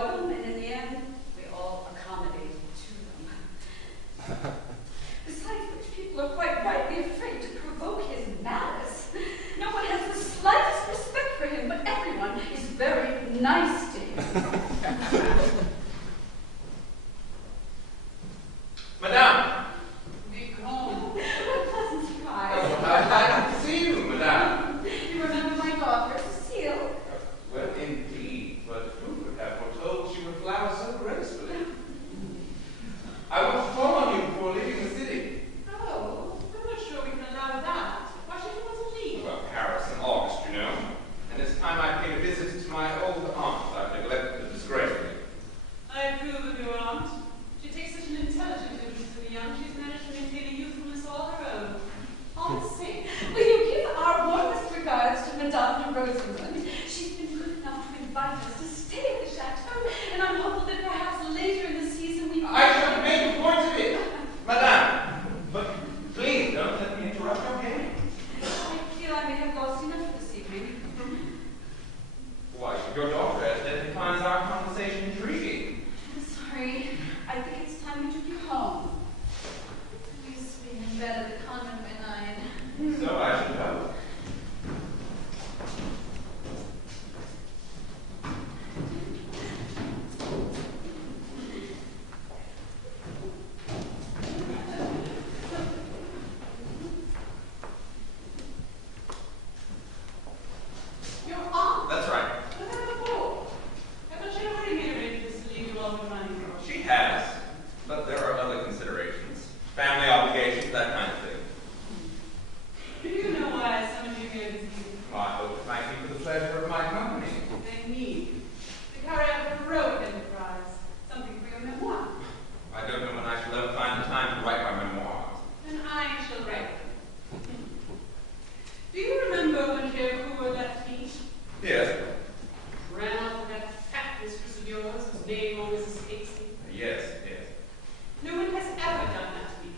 for them, and in the end, we all accommodated to them. Besides which, people are quite rightly afraid to provoke his malice. No one has the slightest respect for him, but everyone is very nice to him. Madame! Vicomte. What a pleasant surprise. Oh, how glad to see you, Madame. You remember my daughter, Cecile? Well, indeed, but who would have foretold she would flower so gracefully? I want to call on you before leaving the city. Oh, I'm not sure we can allow that. Why should you want to leave? Well, Paris in August, you know. And it's time I paid a visit to my old aunt. I've neglected to disgrace me. I approve of your aunt. She takes such an intelligent interest in the young. She's managed to maintain a youthfulness all her own. All the same. Will you give our warmest regards to Madame de Rosamond? She's been good enough to invite us to stay at the chateau, and I'm hopeful that perhaps later in the season we I shall make a point of it, Madame. But please don't let me interrupt your game. I feel I may have lost enough this evening. Why, your daughter evidently finds our conversation intriguing. I'm sorry. I think it's time we took you home. You used to be in bed at the convent by 9. So I should hope. Your aunt? That's right. What about the ball? I thought she had already made arrangements to leave you all the money. She has, but there are other considerations. Family obligations, that kind of thing. Do you know why I summoned you here this evening? Well, I hope it might be for the pleasure of my company. They need to carry out a heroic enterprise. Something for your memoir. I don't know when I shall ever find the time to write my memoirs. And I shall write. Do you remember when Jericho left me? Yes. Ran off with that fat mistress of yours whose name always escapes me? Yes, yes. No one has ever done that to me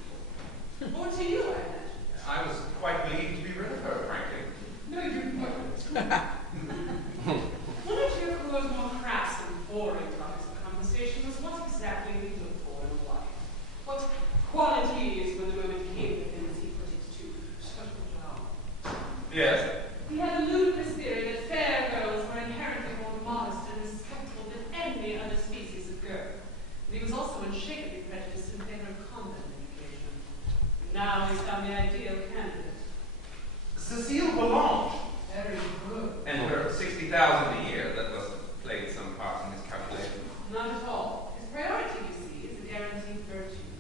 before. Or to you, I imagine. I was quite relieved to be rid of her, frankly. No, you weren't. One of Jericho's more crass and boring topics of conversation was what exactly we look for in a wife. What qualities, when the moment came with him, as he put it, to settle down. Yes. He had a ludicrous theory that fair girls were inherently more modest and respectable than any other species of girl. And he was also unshakably prejudiced in favor of convent education. Now he's found the ideal candidate. Cecile Boulange. Very good. And her 60,000 a year, that must have played some part in his calculation. Not at all. His priority, you see, is a guaranteed virtue.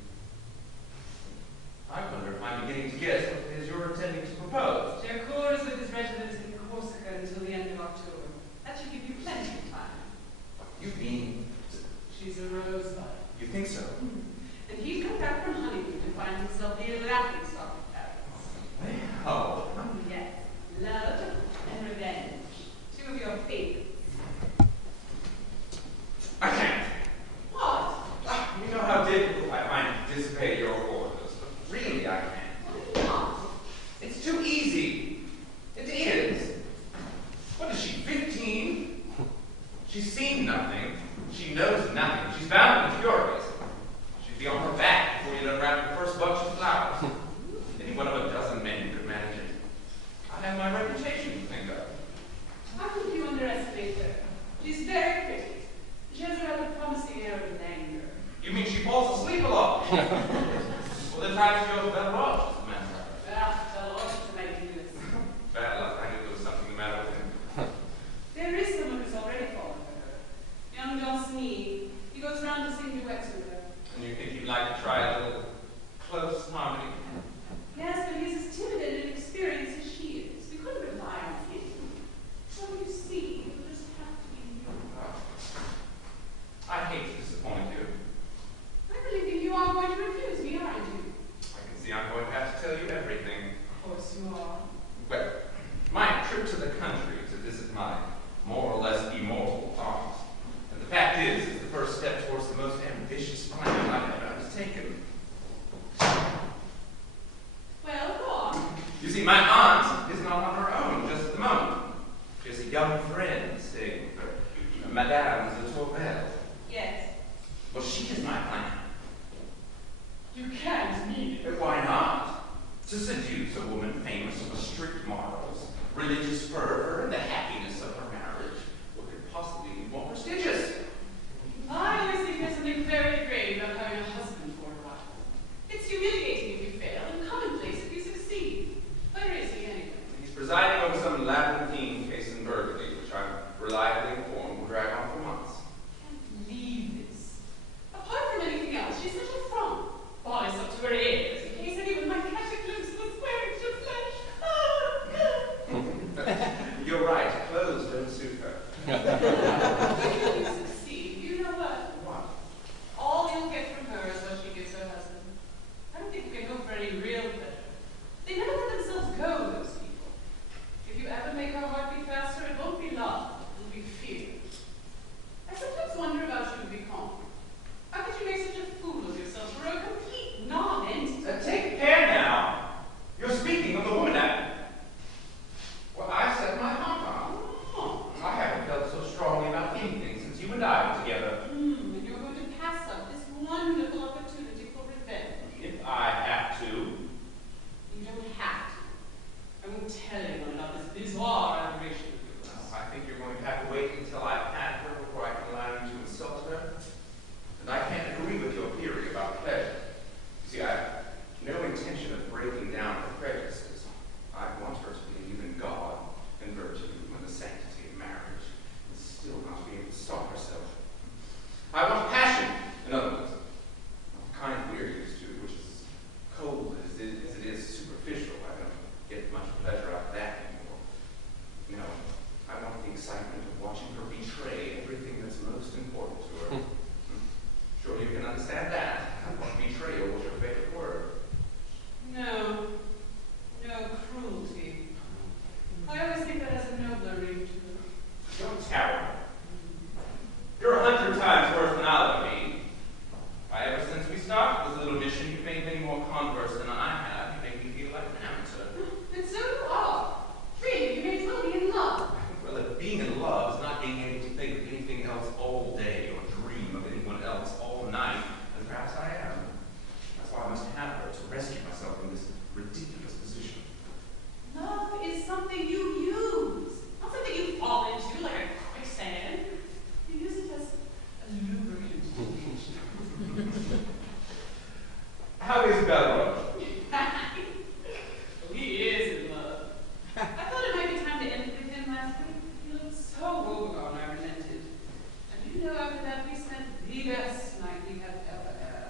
I wonder if I'm beginning to guess what it is you're intending to propose. Jericho is with his residence in Corsica until the end of October. That should give you plenty of time. You mean... She's a rosebud. You think so? And he's come back from honeymoon and finds himself the laughing stock of Paris. Well... Yes. Love and revenge. Two of your favorites. I can't. What? You know how difficult I find to disobey your orders, but really I can't. Why not? It's too easy. It is. What is she, 15? She's seen nothing. She knows nothing. She's bound and furious. She'd be on her back before you'd unwrap the first bunch of flowers. Any one of a dozen men could manage it. I have my reputation to think of. How could you underestimate her? She's very pretty. She has a rather promising air of languor. You mean she falls asleep a lot? Well, then perhaps she goes better off, as a matter of fact. Ah, tell us to make you this. Bad luck. I knew there was something the matter with him. There is someone who's already fallen for her. Young Dawsonee. He goes round to sing duets with her. And you think you'd like to try a little close harmony? Yes, but he's as timid and inexperienced as she is. We couldn't rely on him. So you see, it'll just have to be you. I hate to disappoint you. I really think you are going to refuse me, aren't you? I can see I'm going to have to tell you everything. Of course you are. Well, my trip to the country to visit my more or less immortal aunt. And the fact is, it's the first step towards the most ambitious plan I've ever undertaken. Well, go on. You see, my aunt is not on her own just at the moment. She has a young friend staying with her, Madame de Tourvel. is my plan. You can't mean it. But why not? To seduce a woman famous for strict morals, religious fervor, and the happiness of her marriage. What could possibly be more prestigious? I always think there's something very grave about having a husband for a while. It's humiliating if you fail, and commonplace if you succeed. Where is he anyway? He's presiding over some labyrinthine case in Burgundy, which I'm reliably informed will drag on for months. I can't believe this. Apart from anything else, she's such a front. Bodice up to her ears, in case anyone might catch a glimpse of the square inch of flesh. You're right, clothes don't suit her. If you succeed, you know what? What? All you'll get from her is what she gives her husband. I don't think you can hope for any real pleasure. They never let themselves go, those people. If you ever make her heart beat faster, it won't be love, it'll be fear. I sometimes wonder about you, Vicomte. How could you make such a fool of yourself for a complete non-entity? Take care now. You're speaking of the woman that... Well, I set my heart on. Oh. I haven't felt so strongly about anything since you and I were together. And you're going to pass up this wonderful opportunity for revenge. If I have to. You don't have to. I won't tell anyone about this bizarre aberration of yours. Well, I think you're going to have to wait until I've had her before I can allow you to insult her. And I can't agree with your theory about pleasure. See, I have no intention of breaking down her prejudices. I want her to believe in God and virtue and the sanctity of marriage, and still not be able to stop herself. I want passion, in other words, not the kind we're used to, which is cold as it is superficial. I don't get much pleasure out of that anymore. No, I want the excitement of watching her betray everything that's most important to her. Surely you can understand that. Betrayal was your favorite word. No. No cruelty. I always think that has a nobler ring to it. Don't tell. You're 100 times worse than I'll ever be. Why, ever since we started this little mission, you've made many more converse than I have. You make me feel like an amateur. And so you are. Really, you may as well be in love. Well, if being in love is not being able to think of anything else all day or dream of anyone else all night, then perhaps I am. That's why I must have her to rescue myself from this ridiculous position. Love is something you use, not something you fall into like a quicksand. You use it as a lubricant. How is Belleroche? He is in love. I thought it might be time to end it with him last week. He looked so woebegone, I relented. And you know, after that, we spent the best night we have ever had.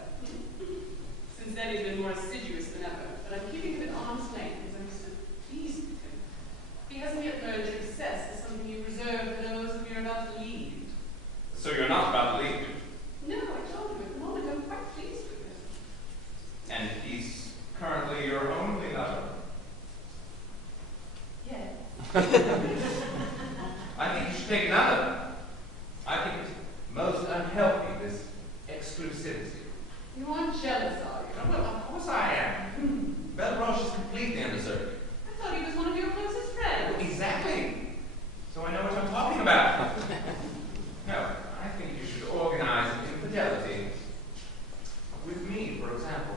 Since then, he's been more assiduous than ever, but I'm keeping him at arm's length because I'm so pleased with him. He hasn't yet learned that success is something you reserve for those whom you're about to lead. So you're not about to leave? No, I told you at the moment I'm quite pleased with him. And he's currently your only lover? Yeah. I think you should take another. I think it's most unhealthy, this exclusivity. You aren't jealous, are you? Well, of course I am. Belleroche is completely undeserving. I thought he was one of your closest friends. Exactly. So I know what I'm talking about. No, I think you should organize an infidelity. With me, for example.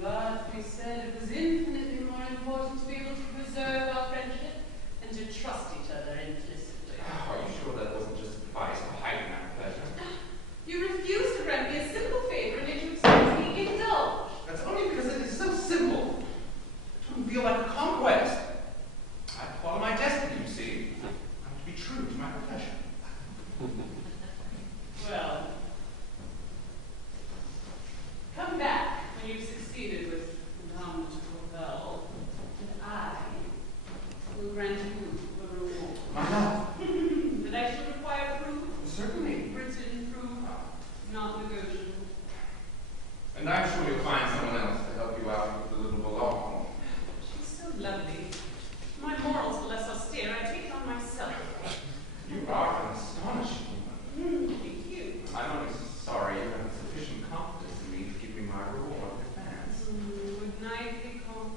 But we said it was infinitely more important to be able to preserve our friendship and to trust each other implicitly. Are you sure that wasn't just advice to heighten our pleasure? You refused to grant me a simple favor in which you exclusively indulge. That's only because it is so simple. It wouldn't feel like a conquest. I follow my destiny, you see. I have to be true to my profession. Well, come back when you've succeeded with Madame de Courvel, and I will grant you a reward. My love. That I shall require proof, Certainly. written proof, not negotiable. And I'm sure you'll find someone else to help you out with the little belong. She's so lovely. My morals are less austere. I take it on myself. You are an astonishing woman. Thank you. I'm only sorry you haven't sufficient confidence in me to give me my reward in advance. Good night, Vicomte.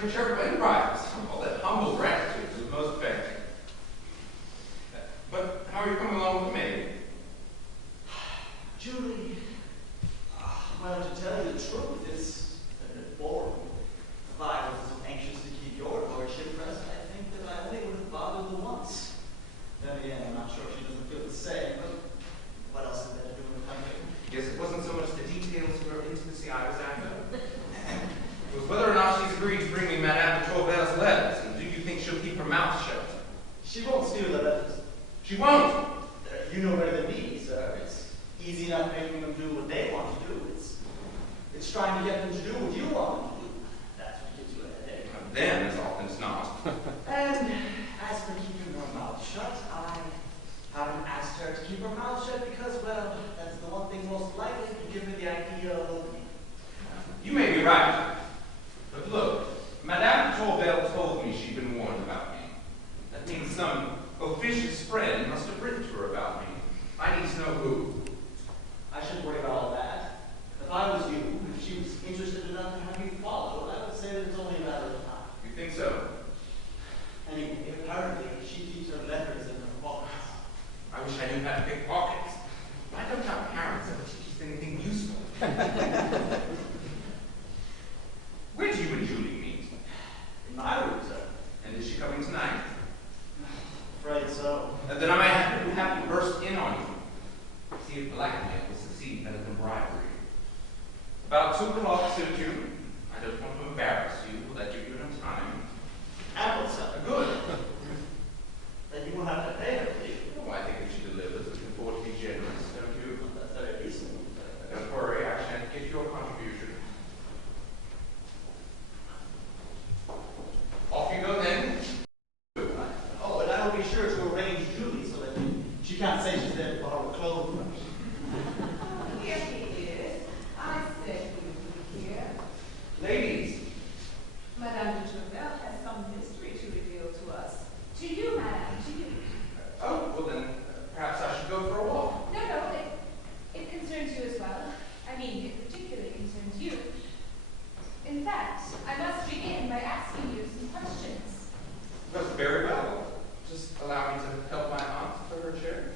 her charitable enterprises. All that humble gratitude was most affecting. But how are you coming along with the maid? Julie, well, to tell you the truth, it's a bit boring. If I was so anxious to keep your lordship present, I think that I only would have bothered the once. Then again, I'm not sure she doesn't feel the same, but what else is there to do in the country? Yes, it wasn't so much the details of her intimacy I was after. It was whether or not she's agreed to bring me Madame de Tourvelle's letters, and do you think she'll keep her mouth shut? She won't steal the letters. She won't! You know better than me, sir. It's easy enough making them do what they want to do. It's trying to get them to do what you want them to do. That's what gives you a headache. Then, as often as not. And as for keeping her mouth shut, I haven't asked her to keep her mouth shut because, well, that's the one thing most likely to give her the idea of opening. You may be right. But look, Madame de Tourvelle told me she'd been warned about me. That means some officious friend must have written to her about me. I need to know who. I shouldn't worry about all that. If I was you, if she was interested enough to have you followed, I would say that it's only a matter of time. You think so? Anyway, apparently, she keeps her letters in her pockets. I wish I knew how to pick pockets. Why don't our parents ever teach us anything useful? Where do you and Julie meet? In my room, sir. And is she coming tonight? Afraid so. Then I might have to burst in on you. See if blackmail will succeed better than bribery. About 2 o'clock, suit you. I don't want to embarrass you. Will that give you enough time? Apple, sir. Good. Then you won't have to pay her, will you? Oh, I think if she delivers, we can afford to be generous, don't you? That's very reasonable. Don't worry, I shan't get your contribution. Off you go then. Oh, and I will be sure to arrange Julie so that she can't say she's there to borrow clothes. Here he is. I said he would be here. Ladies, Madame de Tourvelle has some mystery to reveal to us. To you, Madame, to you. oh, well then, perhaps I should go for a walk. No, it concerns you as well. I mean, it particularly concerns you. In fact, I must begin by asking you some questions. That's very well. Just allow me to help my aunt to her chair.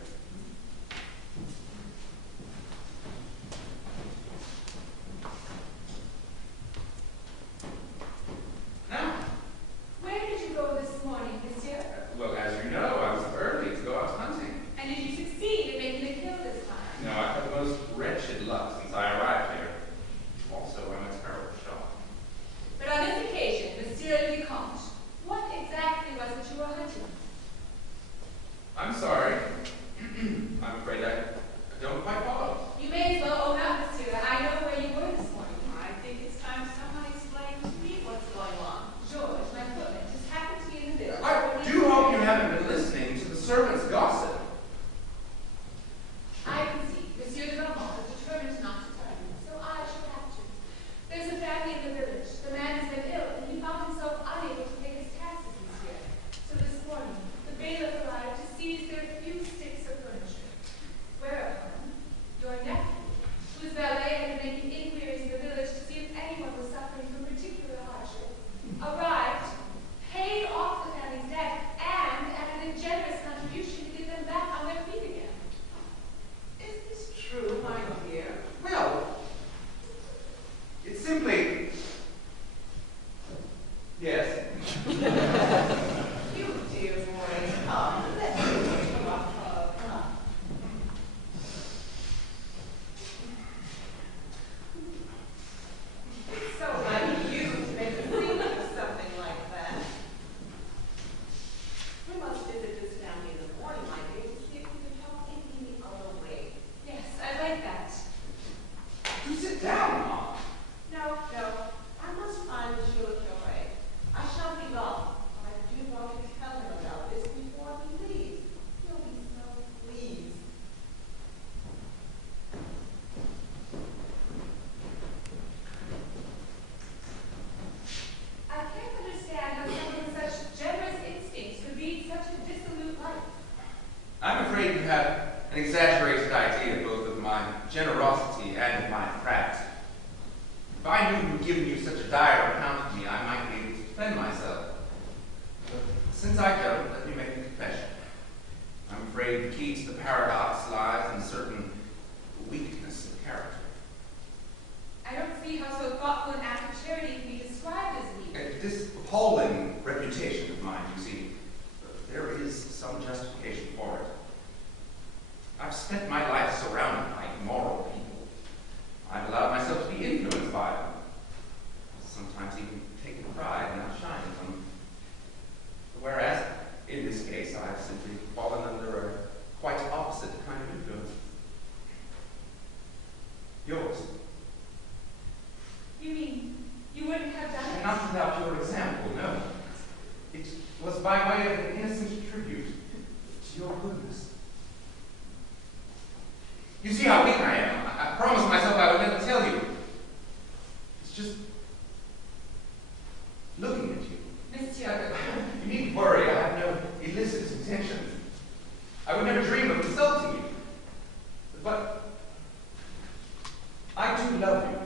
Now, Where did you go this morning, monsieur? well, as you know, I was early to go out hunting. And did you succeed in making a kill this time? No, I've had the most wretched luck since I arrived here. Also, I'm a terrible shot. But on this occasion, Monsieur le Vicomte, what exactly was it you were hunting? I'm sorry. I'm afraid I don't quite follow. You may as well own up, Monsieur. I know where you were this morning. I think it's time someone explained to me what's going on. George, my footman, just happened to be in the village. I do hope you haven't been listening to the servants' gossip. I can see Monsieur de Beaumont is determined not to tell you, so I shall have to. There's a family in the village. The man has been ill, and he found himself unable to pay his taxes this year. So this morning, the bailiff arrived to seize their few sticks of furniture. Whereupon, your nephew, who is valet and had been making inquiries in the village to see if anyone was suffering from particular hardship, arrived, paid off the family's debt, and added a generous contribution to get them back on their feet again. Is this true, my dear? Well, it's simply... Yes. You dear boy. Come, let's go to a hug. Come. It's so like you to make me think of something like that. We must visit this family in the morning, my dear, to see if we can talk in any other way. Yes, I like that. Do sit down, Mom. No, I must find Monsieur le Curé. I shall be long, but I do want to tell him about this before he leaves. He'll be so pleased. I can't understand how someone with such generous instincts could lead such a dissolute life. I'm afraid you have an exaggerated idea both of my generosity and my craft. If I knew who'd given you such a dire account of me, I might be able to Since I don't, let me make a confession. I'm afraid the key to the paradox lies in a certain weakness of character. I don't see how so thoughtful an act of charity can be described as weak. This appalling reputation of mine, you see, there is some justification for it. I've spent my life surrounded by immoral people. I've allowed myself to be influenced by them. Sometimes even taken pride in outshining them. Whereas, in this case, I've simply fallen under a quite opposite kind of influence. Yours. You mean you wouldn't have done it? Not without your example, no. It was by way of an innocent tribute to your goodness. You see how weak I am. I promised myself I would never tell you. It's just looking at you. Monsieur. You needn't worry. I have no illicit intentions. I would never dream of insulting you. But I do love you.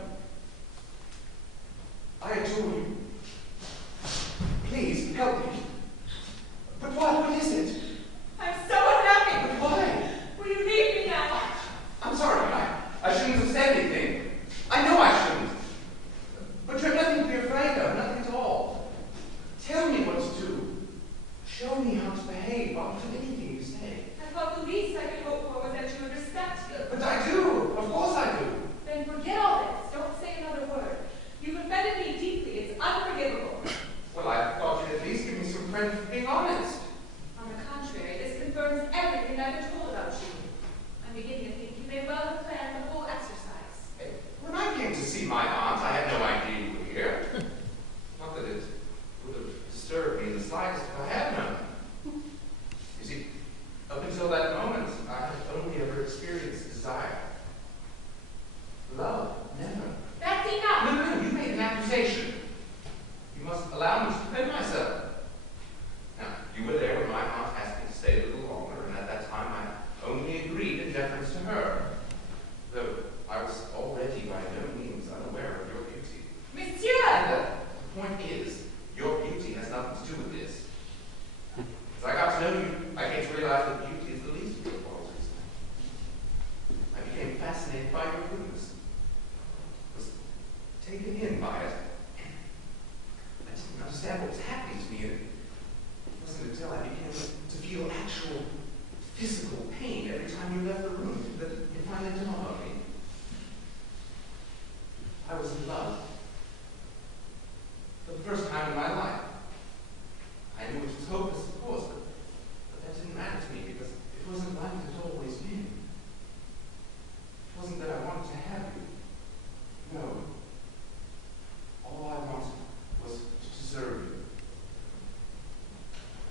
I adore you. Please, help me. But what is it? I'm so unhappy. But why? Will you leave me now? I'm sorry. I shouldn't have said anything. I know I shouldn't. But you have nothing to be afraid of, nothing at all. Tell me what to do. Show me how to behave. I'll do anything you say. I thought the least I could hope for was that you would respect me. But I do. Of course I do. Then forget all this. Don't say another word. You've offended me deeply. It's unforgivable. Well, I thought you'd at least give me some credit for being honest. On the contrary, this confirms everything I've been told about you. I'm beginning to think you may well have planned the whole exercise. When I came to see my aunt, I had no idea you were here. Not that it would have disturbed me in the slightest if I had known. You see, up until that moment, I had only ever experienced desire. Love, never. That's enough. No, you made an accusation. You must allow me to defend myself. Now, you were there when my aunt asked me to stay a little longer, and at that time I only agreed in deference to her, though I was already by no means unaware of your beauty. Monsieur! And the point is, your beauty has nothing to do with this. As I got to know you, I came to realize that beauty is the least of your qualities. I became fascinated by your goodness. Was taken in by it. I didn't understand what was happening to me, and it wasn't until I began to feel actual physical pain every time you left the room that it finally dawned on me. I was in love. For the first time in my life. I knew it was hopeless, of course, but that didn't matter to me because it wasn't like it had always been. It wasn't that I wanted to have you. No. All I wanted was to deserve you.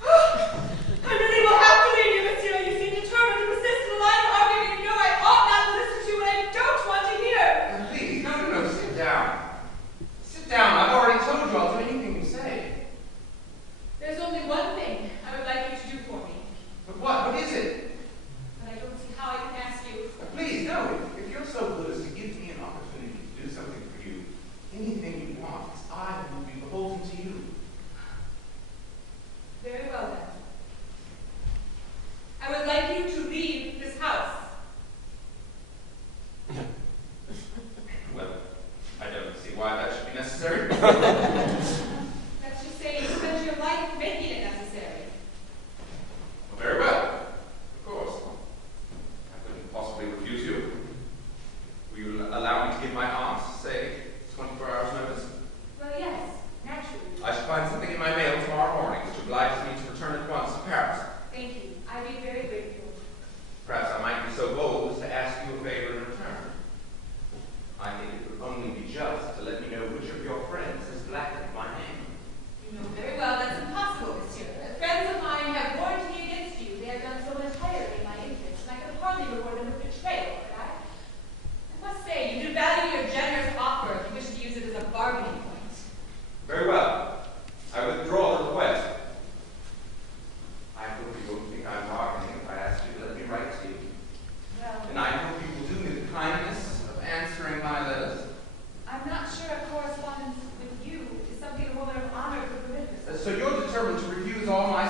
I really will have to leave you, Monsieur. You seem determined to persist in the line of argument you know I ought not to listen to and I don't want to hear. Please, no, sit down. Sit down. I've already told you I'll do anything you say. There's only one thing I would like you to do for me. But what? What is it? But I don't see how I can ask you. Please, no. If you're so good as to give me an opportunity to do something for you, anything you want, I will be beholden to you. Very well then. I would like you to leave this house. Well, I don't see why that should be necessary. Let's just say you spent your life making it necessary. Well, very well. Of course. I couldn't possibly refuse you. Will you allow me to give my aunt, say, 24 hours notice? Well, yes, naturally. I should find something in my mail tomorrow morning which obliges me to return at once to Paris. Thank you. I'd be very grateful. Perhaps I might be so bold as to ask you a favor in return. I think it would only be just to let me know which of your friends has blackened my name. You know very well that's impossible, Monsieur. Friends of mine have warned me against you. They have done so entirely in my interest, and I could hardly reward them with betrayal, could I? I must say, you do value your generous offer if you wish to use it as a bargaining point. Very well. I withdraw the request. I hope you won't think I'm bargaining if I ask you to let me write to you. Well, And I hope you will do me the kindness of answering my letters. I'm not sure a correspondence with you is something a woman of honor could permit herself. So you're determined to refuse all my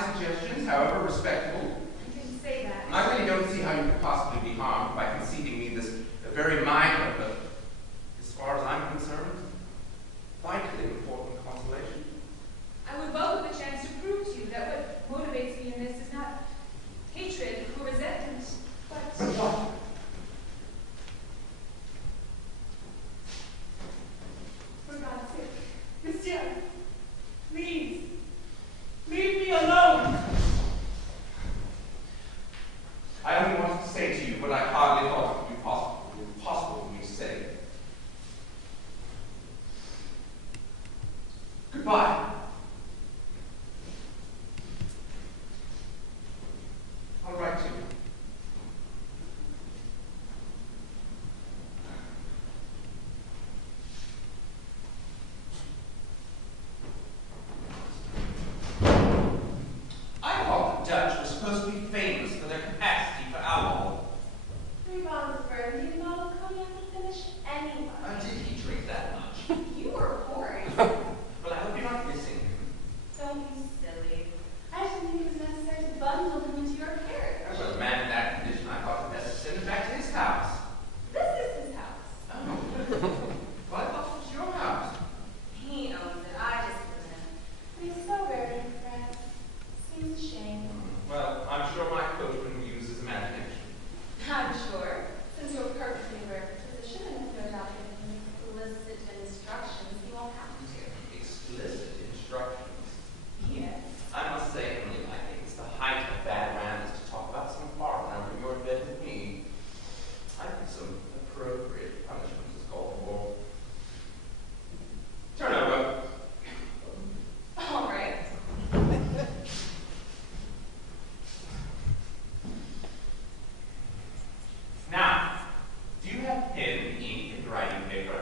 paper?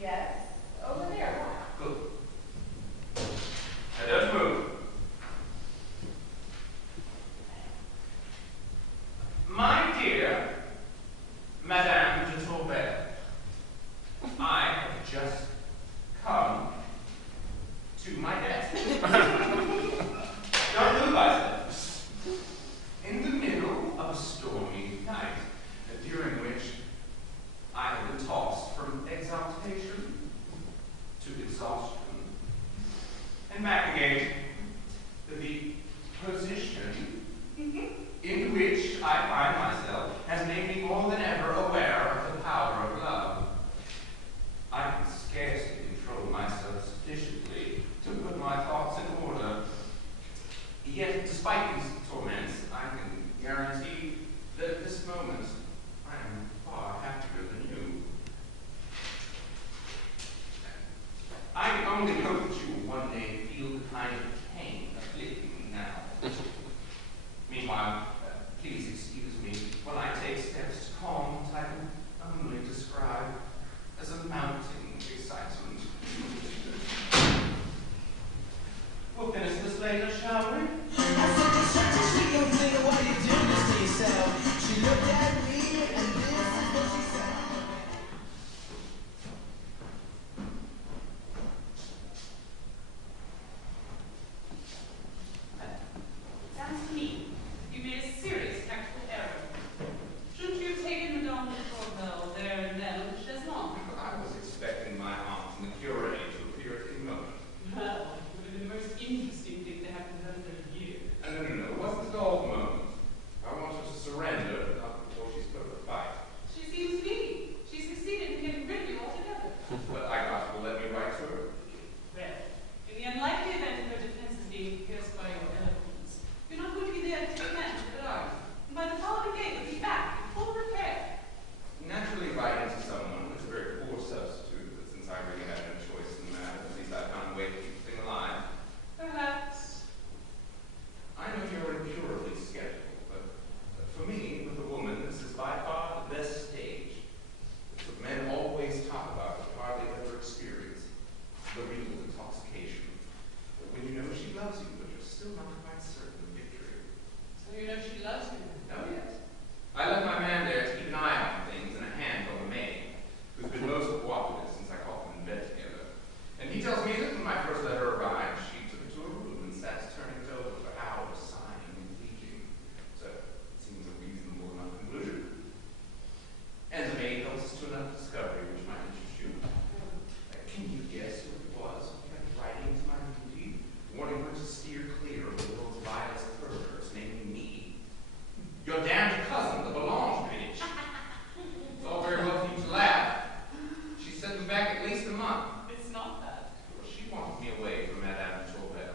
Yes, over there. Good. Now don't move. My dear Madame de Torbert, I have just come to my desk. Don't move, I said. In the middle of a stormy night, during which I have been tossed from exaltation to exhaustion, and back again to the position in which I find myself has made me more than ever aware of the power of love. I can scarcely control myself sufficiently to put my thoughts in order. Yet, despite these torments, I can guarantee that at this moment I am far happier than you. I only hope that you will one day feel the kind of pain afflicting me now. Meanwhile, please excuse me when I take steps to calm what I can only describe as a mounting excitement. We'll finish this later, shall we? I said to shut your shit, young nigga, why you doing this to yourself? She looked at me and this is what she said. Sounds to me you made a serious tactical error. Shouldn't you have taken Madame de Torbert there and then with Chaiselon? I was expecting my aunt and the curé to appear at any moment. Well, it would have been the most interesting thing to happen to her for a year. No. It wasn't at all the moment. I want her to surrender, not before she's put up a fight. She seems needy. She succeeded in getting rid of you altogether. But I got her to let me write to her. Well, in the unlikely event of her defenses being pierced by your eloquence, you're not going to be there to take advantage of it, are you? And by the following day, you'll be back in full repair. Naturally, writing to someone is a very poor substitute, but since I really had no choice in the matter, at least I found a way to keep the thing alive. Perhaps. I know you're impurely skeptical, but for me, with a woman, this is by far the best stage. It's what men always talk about, but hardly ever experience. The real intoxication. But when you know she loves you, but you're still not quite certain of victory. So you know she loves you. Oh, yes. I left my man there to keep an eye on things and a hand on the maid, who's been most cooperative since I caught them in bed together. And he tells me that when my first letter arrived, she took it to a room and sat turning it over for hours, sighing and weeping. So it seems a reasonable enough conclusion. And the maid helps us to another discovery which might interest you. Can you guess who it was who kept writing to my beauty, warning her to steer clear of the world's vilest perverts, namely me? Your damned cousin, the Belange bitch. It's all very well for you to laugh. She sent me back at least a month. It's not that. Well, she wanted me away from Madame de Torbert.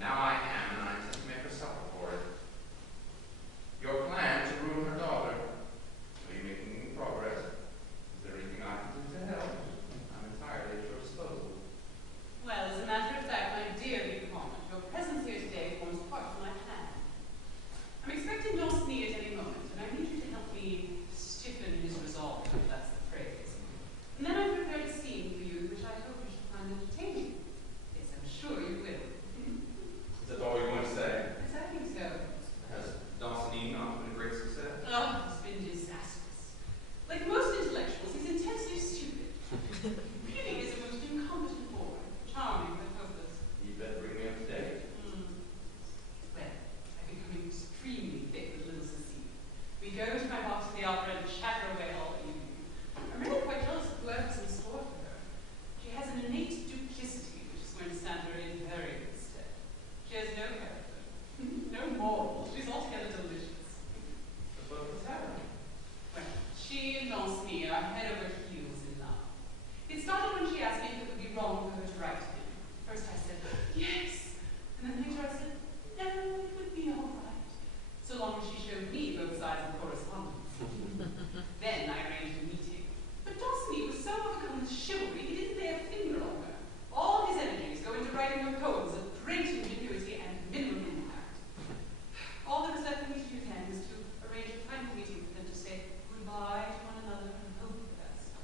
Now I am, and I intend to make her suffer for it. Your plan to ruin her daughter. Are you making any progress? Is there anything I can do to help? I'm entirely at your disposal. Well, as a matter of fact, my dear Vicomte, your presence here today forms part of my plan. I'm expecting Danceny at any moment, and I need you to help me stiffen his resolve, if that's the phrase. And then I've prepared a scene for you, which I hope you shall find entertaining. Yes, I'm sure you will. Is that all you're going to say? Yes, I think so. Has Danceny not been a great success? Oh, it's been disastrous. Like most intellectuals, he's intensely stupid. Really is a most incompetent boy, charming but hopeless. You better bring me up to date. Well, I've become extremely thick with little Cecile. We go to my box at the opera and chatter away all evening. I'm really quite jealous of whoever's in store for her. She has an innate duplicity which is going to stand her in very good stead. She has no character, no morals. She's altogether delicious. But what's happening? Well, she and Danceny are head over heels in love. It started when she asked me if it would be wrong for her to write to him. First I said, yes. And then later I said, no, it would be all right. So long as she showed me both sides of the correspondence. Then I arranged a meeting. But Danceny was so overcome with chivalry, he didn't lay a finger on her. All his energies go into writing her poems of great ingenuity and minimum impact. All that was left for me to do then was to arrange a final meeting for them to say goodbye to one another and hope for the best.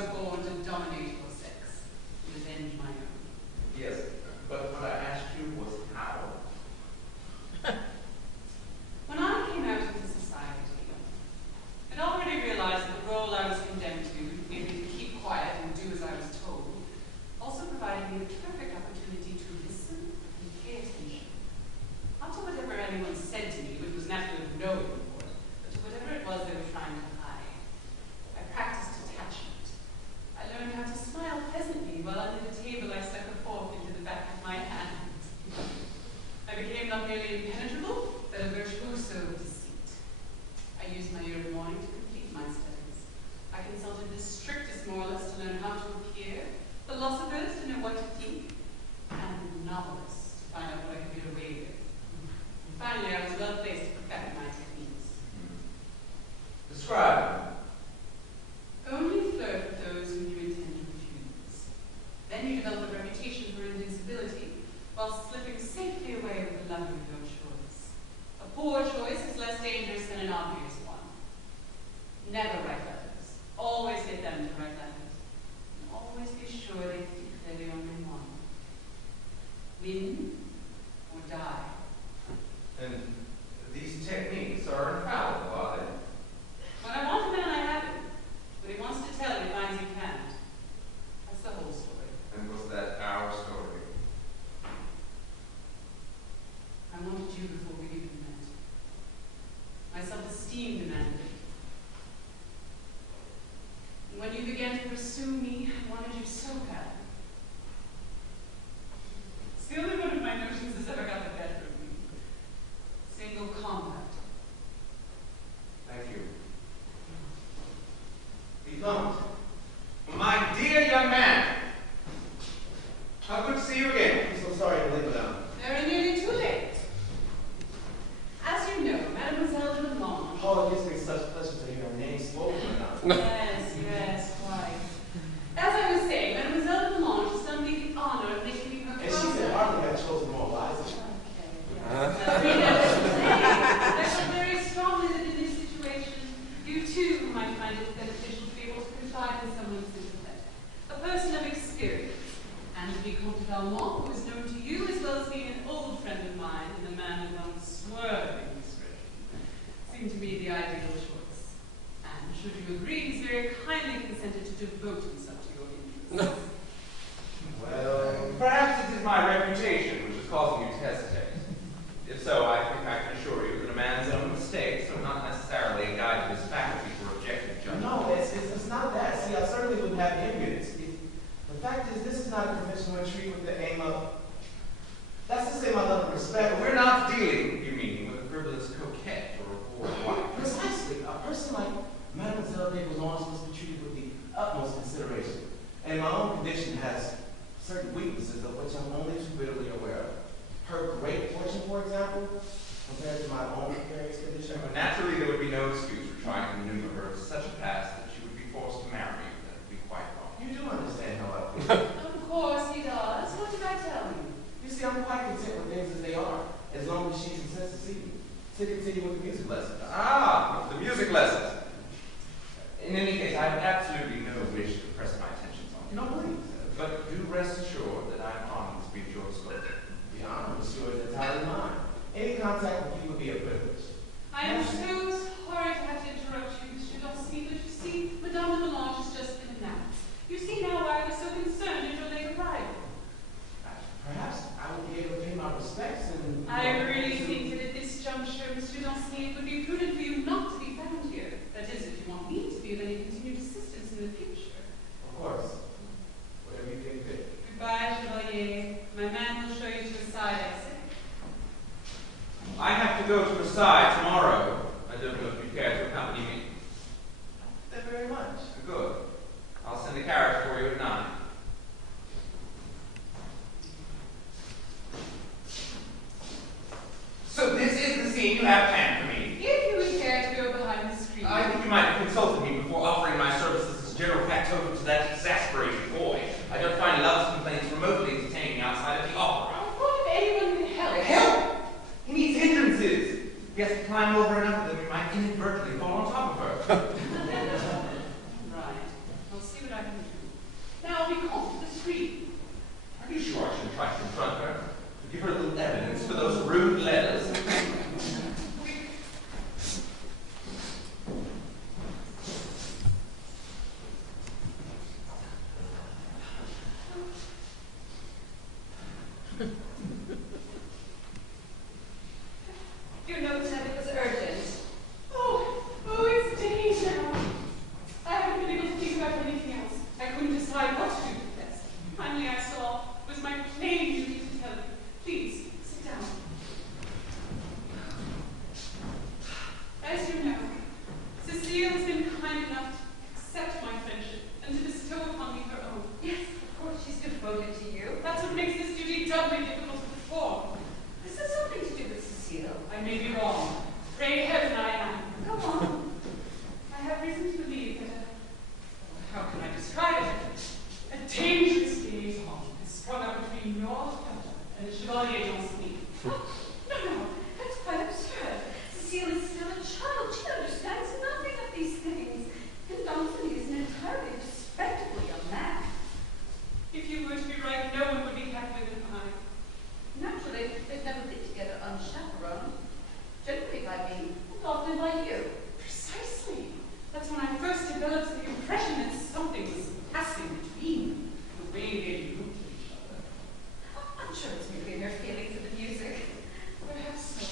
was born to dominate your sex, and avenge my own. Yes, but what I asked you was how. When I came out into society, I'd already realized that the role I was condemned to, namely to keep quiet and do as I was told, also provided me the perfect opportunity to listen and pay attention. Not to whatever anyone said to me, which was naturally of no import, but to whatever it was they were trying to hide. I practiced detachment. I learned how to smile pleasantly while under the table I stuck a fork into the back of my hand. I became not merely impenetrable, but a virtuoso of deceit. I used my early morning to complete my studies. I consulted the strictest moralists to learn how to appear, philosophers to know what to think, and novelists to find out what I could get away with. And finally, I was well placed to perfect my techniques. Describe. Only flirt with those whom you intend to refuse. Then you develop a reputation for invincibility, while slipping safely away with the lover of your choice. A poor choice is less dangerous than an obvious one. Never write letters. Always get them to write letters. And always be sure they think they're the only one. Win or die. And these techniques are infallible, are they? When I want a man, I have him. When he wants to tell you, finds he can't. That's the whole story. And was that our story? I wanted you before we even met. My self-esteem demanded it. And when you began to pursue me, I wanted you so bad. It's the only one of my notions that's ever got the better of me. Single combat. Thank you. We don't. My dear young man, how good to see you again. I'm so sorry to leave it out. Very nearly too late. As you know, Mademoiselle de Lamont. Oh, it gives me such pleasure to hear her name spoken now. Yes, quite. As I was saying, Mademoiselle de Lamont has done me the honor of making me her And she said hardly had chosen more wisely. I felt very strongly that in this situation, you too might find it beneficial to be able to confide in someone sympathetic, a person of experience, and the Vicomte de Valmont, who is known to you as well as being an old friend of mine and a man of unswerving discretion, seemed to me the ideal choice. And should you agree, he's very kindly consented to devote himself to your interests. Well, perhaps it is my reputation which is causing you to hesitate. If so, I think I can assure you that a man's own mistakes are not necessarily a guide to his faculty for objective judgment. No, it's not that. See, I certainly wouldn't have the impudence. The fact is, this is not a conventional retreat with the aim of... That's to say my love and respect. We're not dealing, you mean, with a frivolous coquette or a bored wife. Precisely. A person like Mademoiselle de Valmont must be treated with the utmost consideration. And my own condition has certain weaknesses of which I'm only too bitterly aware of. Her great fortune, for example, compared to my own precarious condition. Naturally, there would be no excuse for trying to maneuver her to such a pass that she would be forced to marry you. That would be quite wrong. You do understand how I feel. Of course he does. What did I tell you? You see, I'm quite content with things as they are, as long as she consents to see me. To continue with the music lessons. Ah, the music lessons. In any case, I have absolutely no wish to press my attentions on you. No, please. But do rest assured that I am honored to be at your disposal. The honor, monsieur, is entirely mine. Any contact with you would be a privilege. I am so sorry to have to interrupt you, Mr. Darcy, but you see, Madame de Melange has just been announced. You see now why I was so concerned at your late arrival. Perhaps I would be able to pay my respects and... I really think that at this juncture, Mr. Darcy, it would be prudent for you not to be found here. That is, if you want me to be of any continued assistance in the future. Of course. Whatever you think fit. Goodbye, Chevalier. My man will show you to a side exit. I have to go to Versailles tomorrow. I don't know if you care to accompany me. Thank you very much. Good. I'll send a carriage for you at 9. So this is the scene you have planned for me? If you would care to go behind the screen. I think you might have consulted me before offering my services as general factotum to that exasperating boy. I don't find love's complaints remotely entertaining outside of the opera. What if anyone can help? Help! He needs hindrances. He has to climb over enough of them he might inadvertently fall on top of her. Right. I'll see what I can decide what to do with this. Finally, I saw it was my plain duty to tell you. Please, sit down. As you know, Cecile has been kind enough to accept my friendship and to bestow upon me her own. Yes, of course, she's devoted to you. That's what makes this duty doubly difficult to perform. This has something to do with Cecile. I may be wrong. Pray heaven I am. Go on. I have reason to believe that how can I describe it? A dangerous liaison is sprung up between your husband and the Chevalier Danceny. No, that's quite absurd. Cecile is still a child. She understands nothing of these things. And Danceny is an entirely respectable young man. If you were to be right, no one would be happier than I. Naturally, they've never been together unchaperoned. Generally by me, and often by you. Precisely. That's when I first developed the impression that something was passing between them, the way they looked at each other. I'm sure it's merely mere feeling for the music. Perhaps so.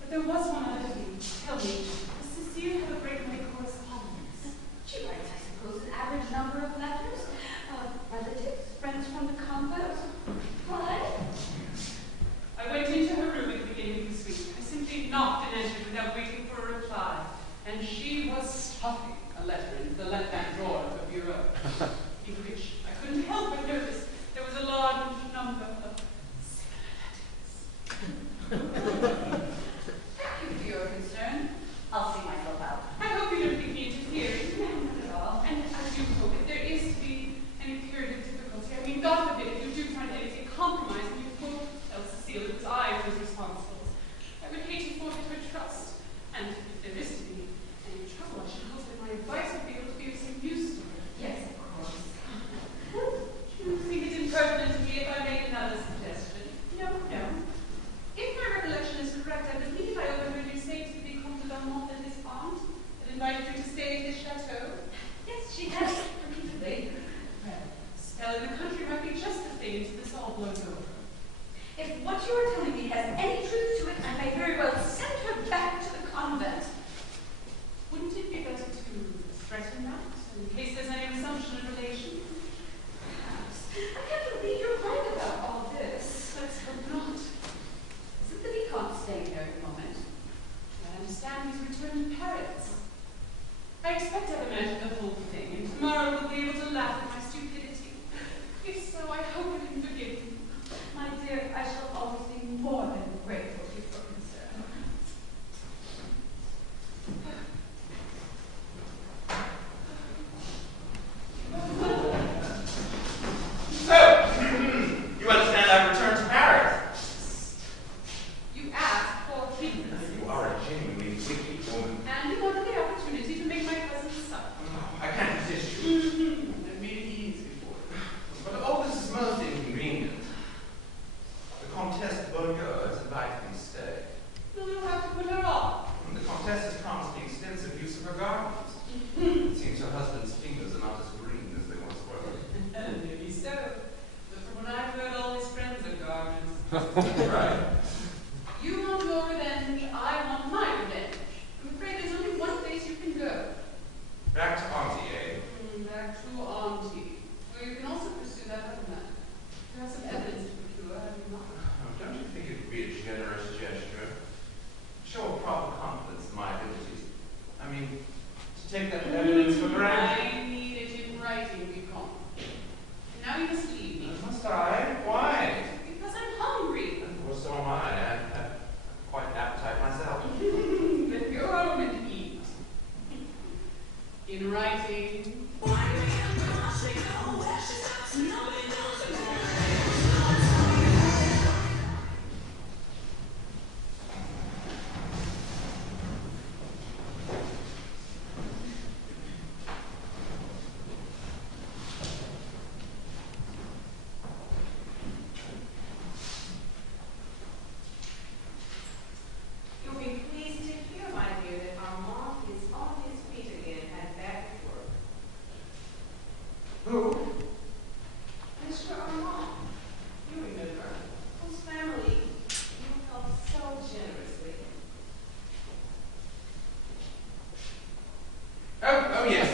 But there was one other thing. Tell me, does Cecile have a breakaway correspondence? She writes, I suppose, an average number of letters. Relatives, friends from the convent. Why? I went into her room at the beginning of this week. I simply knocked and entered without waiting for a reply. And she was stuffing a letter into the left-hand drawer of her bureau, in which I couldn't help but notice there was a large number of similar letters. Thank you for your concern. I'll see myself out. I hope you don't think me interfering. No, not at all. And I do hope if there is to be any period of difficulty, I mean, God forbid, if you do find anything compromised and you both tell Cecile it was I who was responsible, I would hate to forfeit her trust. And if there is to be any trouble, I should hope that my advice would be able to be of some use to her. Yes, of course. Do you think it's impertinent of me if I make another suggestion? No, no. If my recollection is correct, I believe I overheard you say to the Vicomte de Valmont and his aunt that invited you to stay at his chateau. Yes, she has. Repeatedly. Well, a spell in the country might be just the thing until this all blows over. If what you are telling me has any truth to it, I may very well send her back to the convent. Wouldn't it be better to threaten that, in case there's any resumption of relations? Perhaps. I can't believe you're right about all this. Let's hope not. Isn't the Vicomte staying here at the moment? I understand he's returned to Paris. I expect I've imagined the whole thing, and tomorrow we'll be able to laugh at my stupidity. If so, I hope you can forgive me. My dear, I shall always be more than grateful to your concern. So, you understand I've returned to Paris? You asked for forgiveness, You are a genuinely wicked woman. and you wanted the opportunity to make my cousin suffer. Oh, I can't resist you. That made it easy for you. But all this is most inconvenient. The Comtesse de Beaulieu has invited me to stay. Well, you'll have to put her off. The Comtesse has promised me extensive use of her gardens. It seems her husband's fingers are not as green as they once were. Maybe so. But from what I've heard, all his friends are gardeners. Right. You want your revenge, I want my revenge. I'm afraid there's only one place you can go. Back to Auntie, eh? Back to Auntie. Or you can also pursue that other man. You have some evidence to procure, have you not? Oh, don't you think it would be a generous gesture? Show a proper confidence in my abilities. I mean, to take that evidence for granted. I need it in writing, Vicomte. And now you must leave me. Must I? Why? Because I'm hungry. Well, so am I. I have quite an appetite myself. But you're home and eat. In writing. You'll be pleased to hear, my dear, that Armand is on his feet again and back at work. Who? Mr. Armand, you remember, whose family you helped so generously. Oh yes.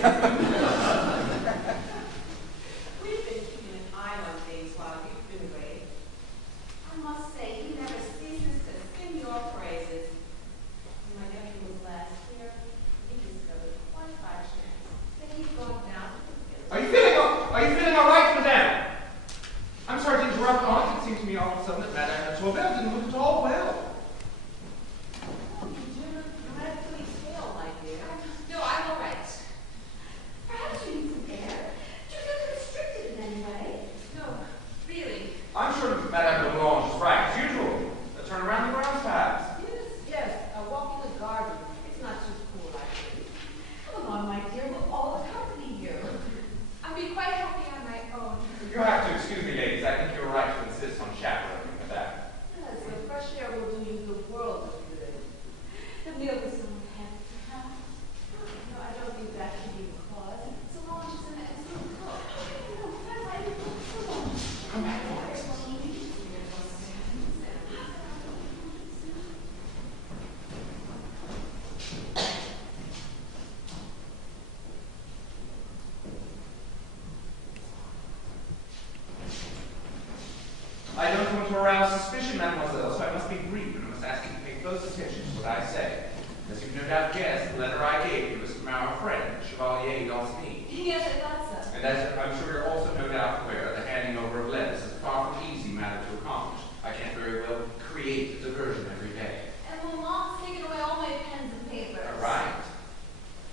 to arouse suspicion, mademoiselle, so I must be brief, and I must ask you to pay close attention to what I say. As you've no doubt guessed, the letter I gave you was from our friend, Chevalier d'Anceny. Yes, I thought so. And as I'm sure you're also no doubt aware, the handing over of letters is a far from easy matter to accomplish. I can't very well create a diversion every day. And Maman's taken away all my pens and papers. All right.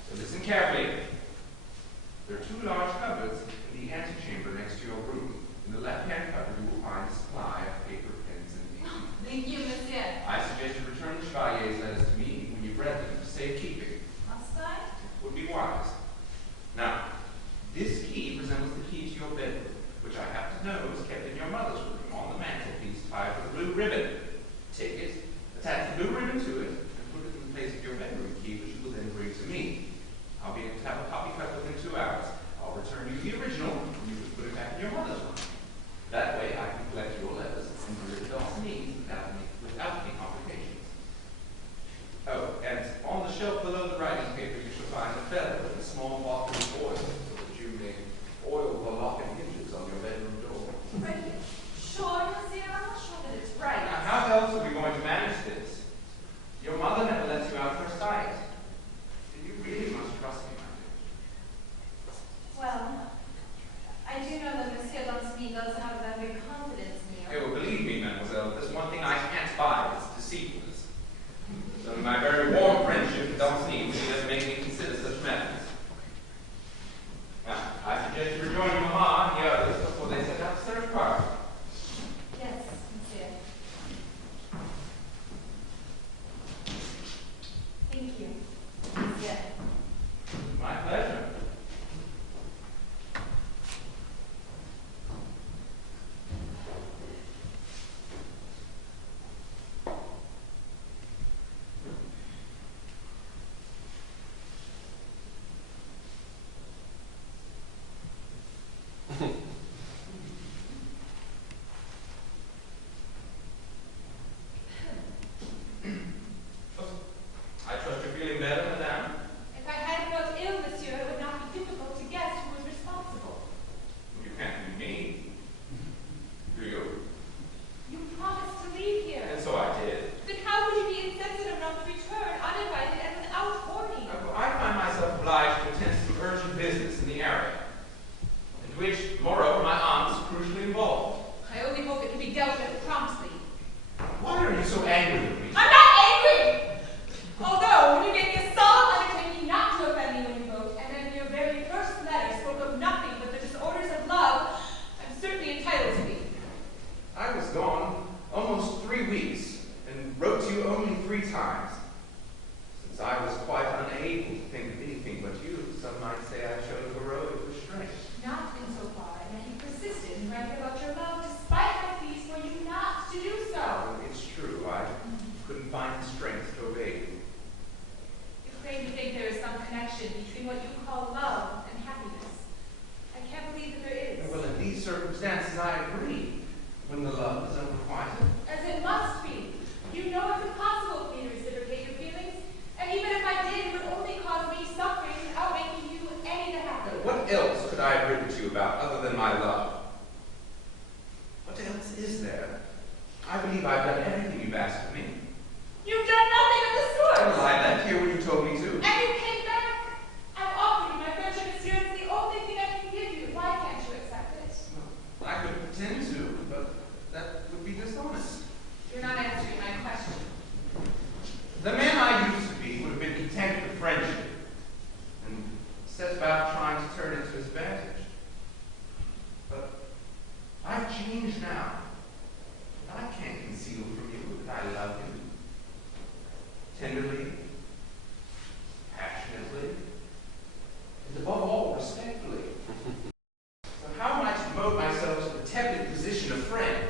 So listen carefully. There are two large cupboards in the antechamber next to your room. In the left-hand cupboard, you will find a supply of paper, pens, and ink. Thank you, monsieur. I suggest you return the Chevalier's letters to me when you've read them for safekeeping. Must I? It would be wise. Now, this key resembles the key to your bedroom, which I have to know is kept in your mother's room on the mantelpiece tied with a blue ribbon. Take it, attach the blue ribbon to it, and put it in the place of your bedroom key, which you will then bring to me. I'll be able to have a copy cut within 2 hours. I'll return you the original, and you can put it back in your mother's room. That way I can collect your letters and deliver it off needs without any complications. Oh, and on the shelf below the writing paper you shall find a feather with a small bottle of oil, so that you may oil the lock and hinges on your bedroom door. Right. Sure, monsieur, I'm not sure that it's right. Now, how else are we going to manage this? Your mother never lets you out of her sight. You really must trust me, my dear. Well, I do know that Monsieur d'Anceny does have that great confidence in you. Oh, believe me, mademoiselle, there's one thing I can't buy, it's deceitfulness. So in my very warm friendship with d'Anceny, would never make me consider such matters. Now, I suggest you rejoin your mamma and the others before they set out to serve party. Yes, monsieur. Thank you, monsieur. My pleasure. I trust you're feeling better, madame? If I hadn't felt ill, monsieur, it would not be difficult to guess who was responsible. You can't be me. Do you? You promised to leave here. And so I did. Then how would you be insensitive enough to return, uninvited and without warning? I find myself obliged to attend to some urgent business in the area, in which, moreover, my aunt is crucially involved. I only hope it can be dealt with promptly. Why are you so angry with me? I'm not angry! Although, when you gave me a solemn undertaking not to offend me when you wrote, and then your very first letter spoke of nothing but the disorders of love, I'm certainly entitled to be. I was gone almost 3 weeks, and wrote to you only 3 times. Since I was quite unable to think of anything but you, some might say I showed heroic restraint. Not insofar, and that you persisted in writing about your love despite my pleas for you not to do so. Oh, it's true, I couldn't find the strength to obey you. You claim to think there is some connection between what you call love and happiness. I can't believe that there is. Well, in these circumstances, I agree. When the love is unrequited. As it must be. You know it's impossible for me to reciprocate your feelings, and even if I did, it would only cause me suffering without making you any the happier. What else could I have written to you about other than my love? What else is there? I believe I've done everything you've asked of me. You've done nothing of the sort. Well, I left here when you told me to. And you came back. I've offered you my friendship, monsieur. It's the only thing I can give you. Why can't you accept it? Well, I could pretend to, but that would be dishonest. You're not answering my question. The man I used to be would have been content with friendship and set about trying to turn it to his advantage. But I've changed now. And I can't conceal from you that I love him. Tenderly, passionately, and above all, respectfully. So how am I to devote myself to the tepid position of friend?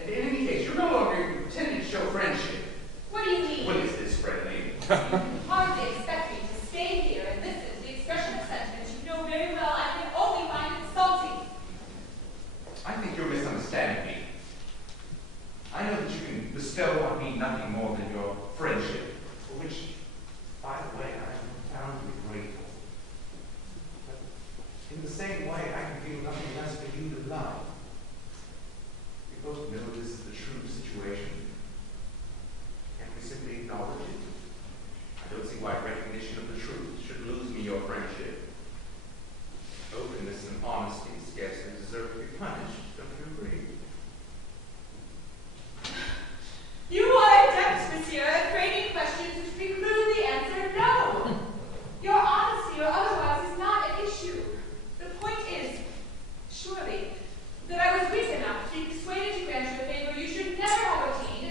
And in any case, you're no longer pretending to show friendship. What do you mean? What is this, friendly? You can hardly expect me to stay here and listen to the expression of sentiments you know very well I can only find insulting. I think you're misunderstanding me. I know that you can bestow on me nothing more than your friendship, for which, by the way, I am profoundly grateful. But in the same way, I can feel nothing less for you to love. both know this is the true situation. Can't we simply acknowledge it? I don't see why recognition of the truth should lose me your friendship. Openness and honesty scarcely deserve to be punished, don't you agree? You are adept, monsieur, at framing questions which preclude the answer no. Your honesty or otherwise is not an issue. The point is, surely, that I was weak enough to be persuaded to grant you a favor you should never have obtained,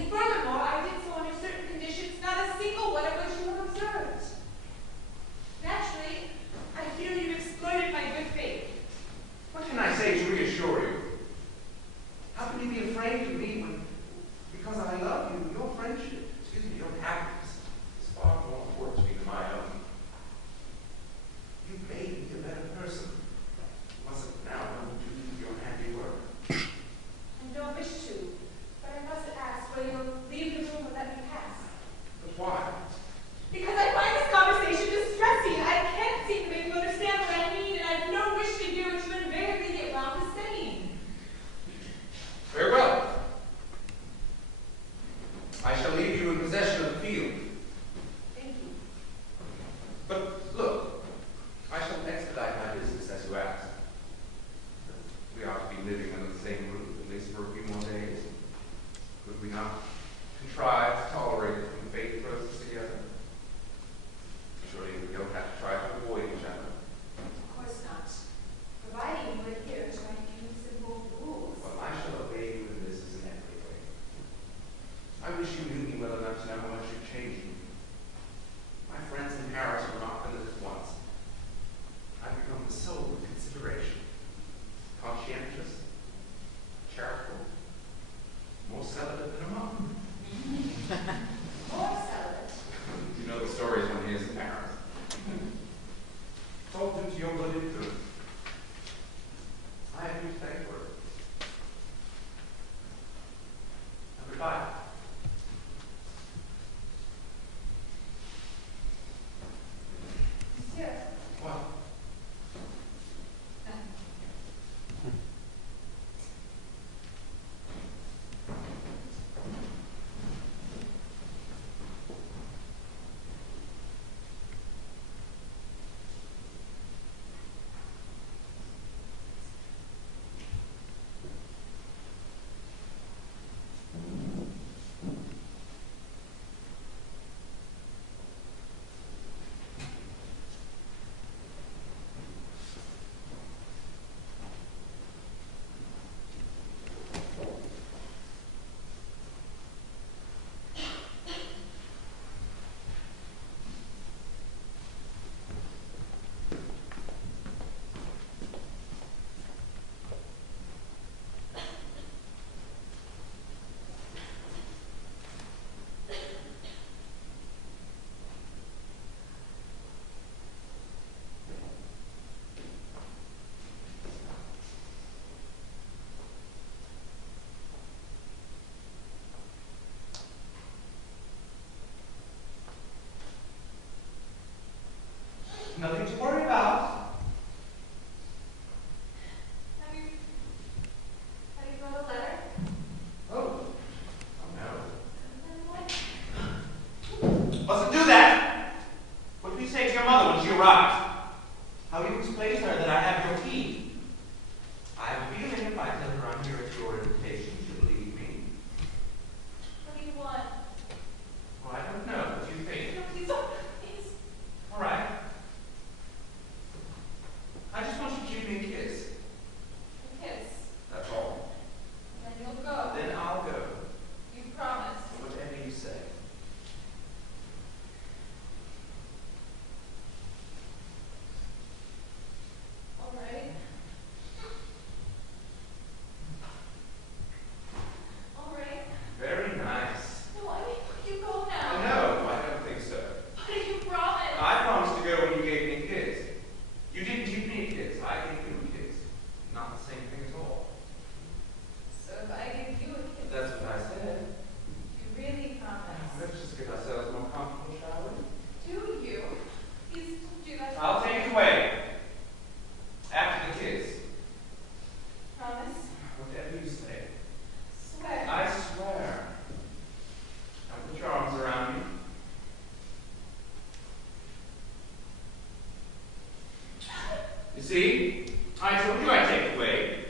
I told you I'd take it away.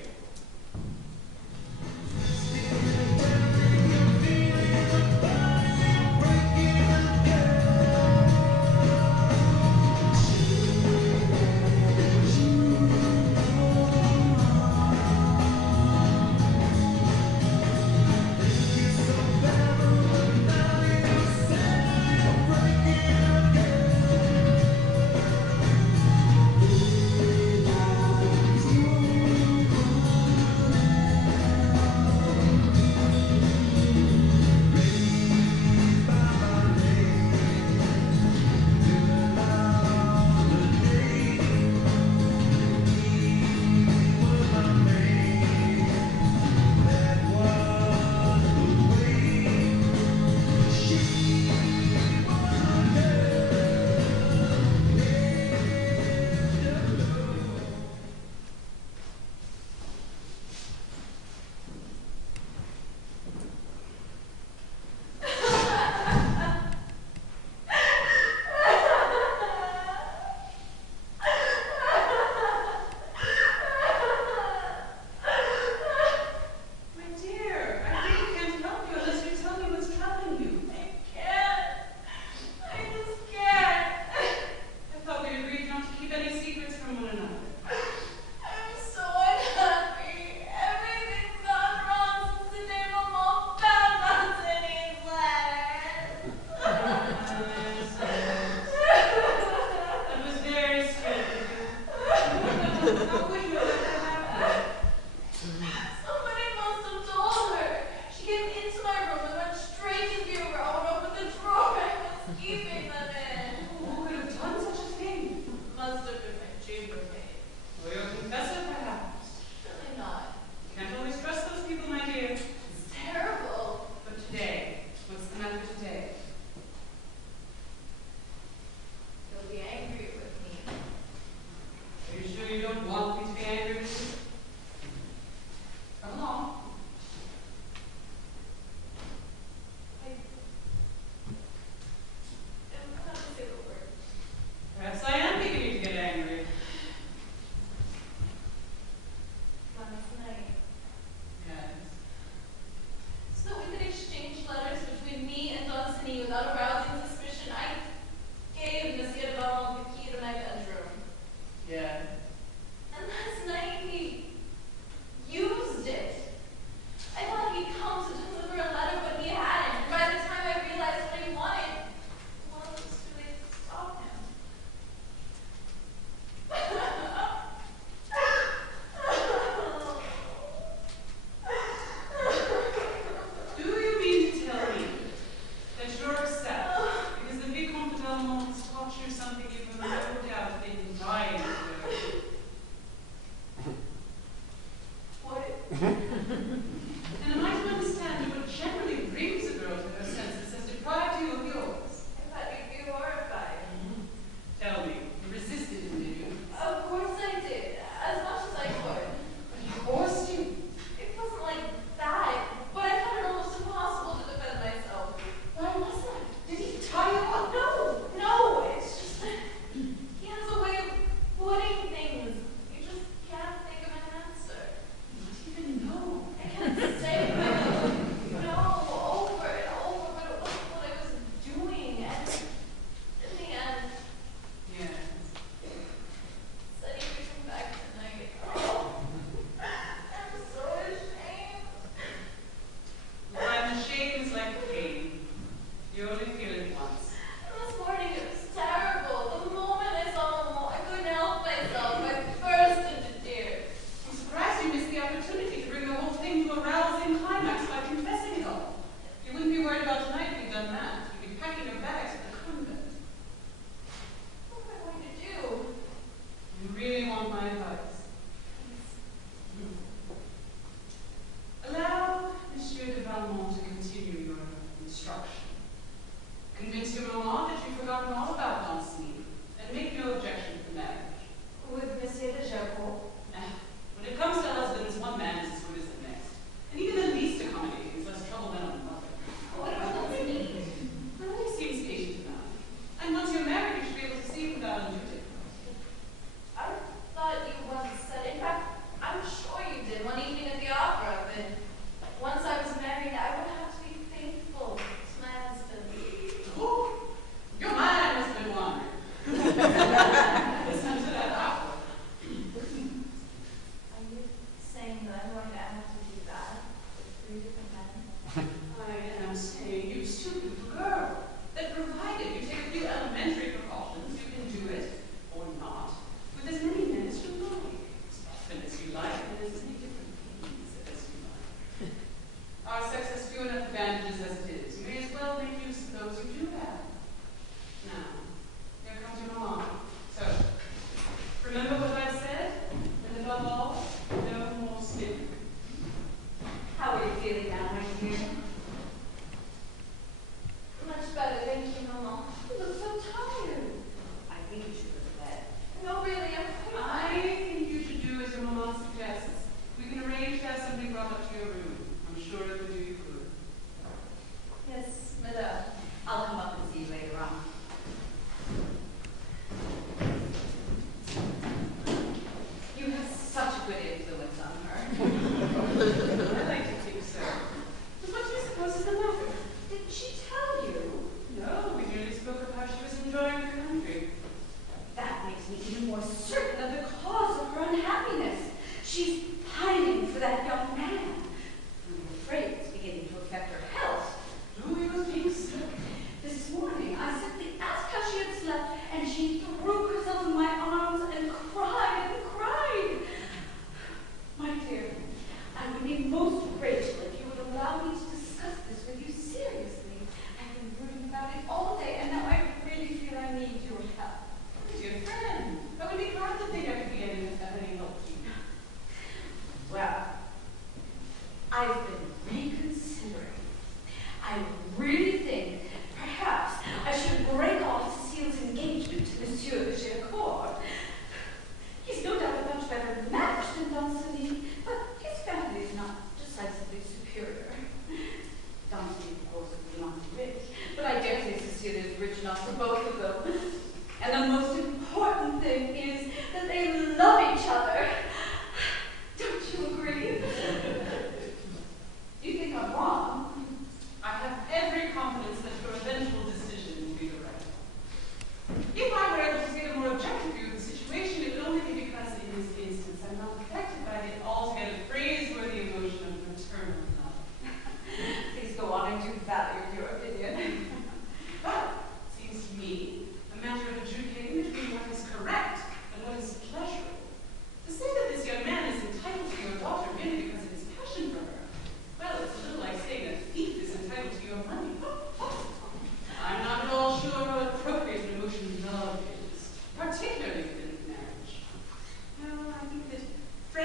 You don't want me to be angry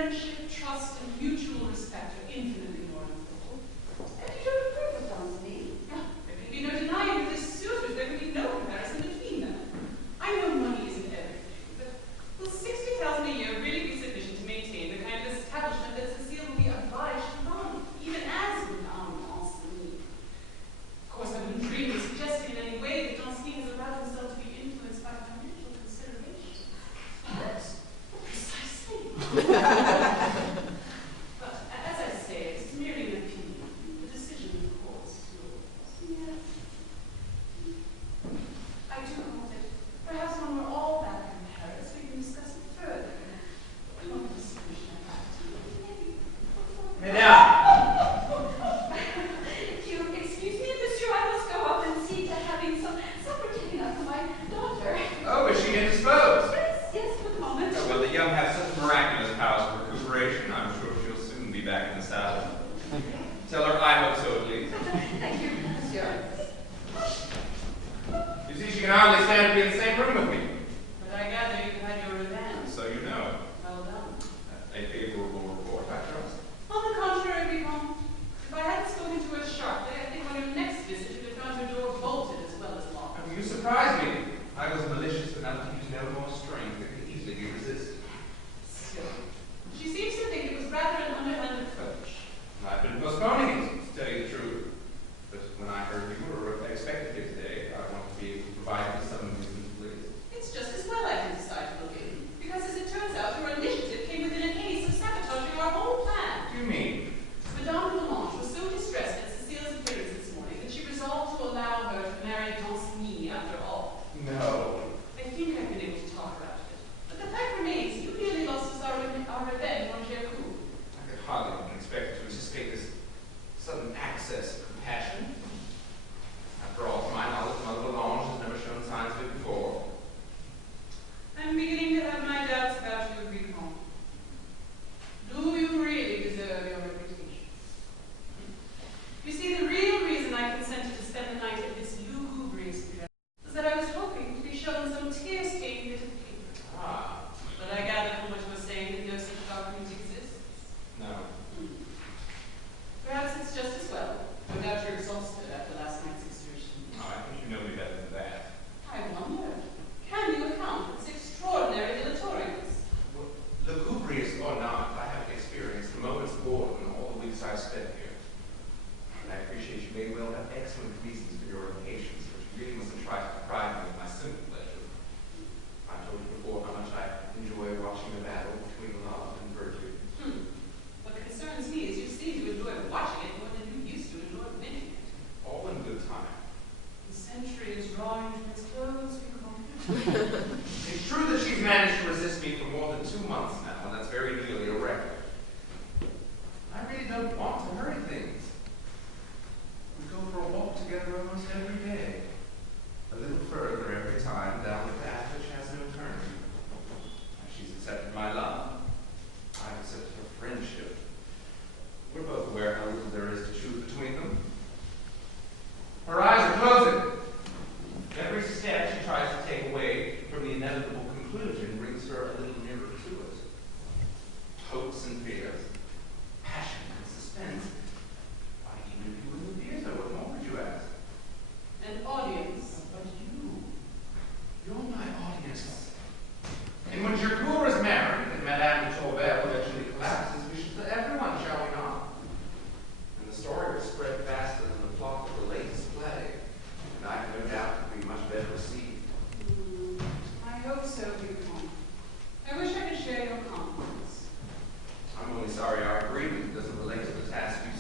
friendship, trust, and mutual respect are infinitely more important. And you don't approve of Danceny? There can be no denying that as suitors there can be no comparison between them. I know money isn't everything, but will 60,000 a year really be sufficient to maintain the kind of establishment that Cecile will be obliged to run, even as Madame Danceny? Of course, I wouldn't dream of suggesting in any way that Danceny has allowed himself to be influenced by financial considerations. What? Precisely. But as I say, it's merely an opinion. The decision, of course, is yours. Yes. I do hope that perhaps when we're all back in Paris, we can discuss it further. One of the solution I'd like to maybe before we Excuse me, monsieur, I must go up and see to having some supper dinner for my daughter. Oh, is she indisposed? Yes, for the moment. Oh, well, the young have such miraculous powers of recuperation. I'm sure she'll soon be back in the saddle. Tell her I hope so, at least. Thank you, monsieur. You see, she can hardly stand to be in the same room with me. But I gather you've had your revenge. So you know. Well done. A favorable report, I trust. On the contrary, Vicomte, if I hadn't spoken to her sharply, I think on your next visit you'd have found her door bolted as well as locked. Oh, you surprised me. I was malicious enough to use no more strength that could easily be resisted. Still, she seems to think it was rather an underhand approach. I've been postponing it, to tell you the truth. But when I heard you were expected here today, I wanted to be able to provide you with some amusement, please. It's just as well I didn't decide to look in, because as it turns out, your initiative came within an ace of sabotaging our whole plan. What do you mean? Madame Delange was so distressed at Cecile's appearance this morning that she resolved to allow her to marry Danceny after all. No. I think I've been able to talk her out of it. But the fact remains, you nearly lost us our revenge on Gercourt. I could hardly have been expected to anticipate this sudden access of compassion. After all, to my knowledge, Mother Delange has never shown signs of it before. I'm beginning to have my doubts about you, Vicomte. Do you really deserve your reputation? You see, the real reason I consented to spend the night at this lugubrious address was that I was hoping to be shown some tear-stained bit of paper. Ah, But I gather from what you were saying that no such document exists. no. Perhaps it's just as well. No doubt you're exhausted after last night's exertion. Oh, I think you know me better than that. I wonder, can you account for this extraordinary dilatoriness? Well, lugubrious or not, I haven't experienced a moment's boredom in all the weeks I've spent here. And I appreciate you may well have excellent reasons for your impatience, but you really mustn't try to deprive me of my simple pleasure. I've told you before how much I enjoy watching the battle between love and virtue. What concerns me is you seem to enjoy watching it more than you used to enjoy winning it. All in good time. The century is drawing to its close, Vicomte. It's true that she's managed to resist me for more than 2 months now, and that's very nearly a record. I really don't want to hurry things. We go for a walk together almost every day. A little further every time down the path which has no turning. She's accepted my love. I've accepted her friendship. We're both aware how little there is to choose between them. Her eyes are closing. Every step she tries to take away from the inevitable conclusion brings her a little nearer to it. Hopes and fears, passion and suspense. Why, even if you were in the theater, what more would you ask? An audience. But you're my audience. And when Gercourt is married and Madame de Tourvel eventually collapses, we should tell everyone, shall we not? And the story will spread faster than the plot of the latest play. And I have no doubt it will be much better received. I hope so, Vicomte. I wish I could share your confidence. I'm only sorry our agreement doesn't relate to the task you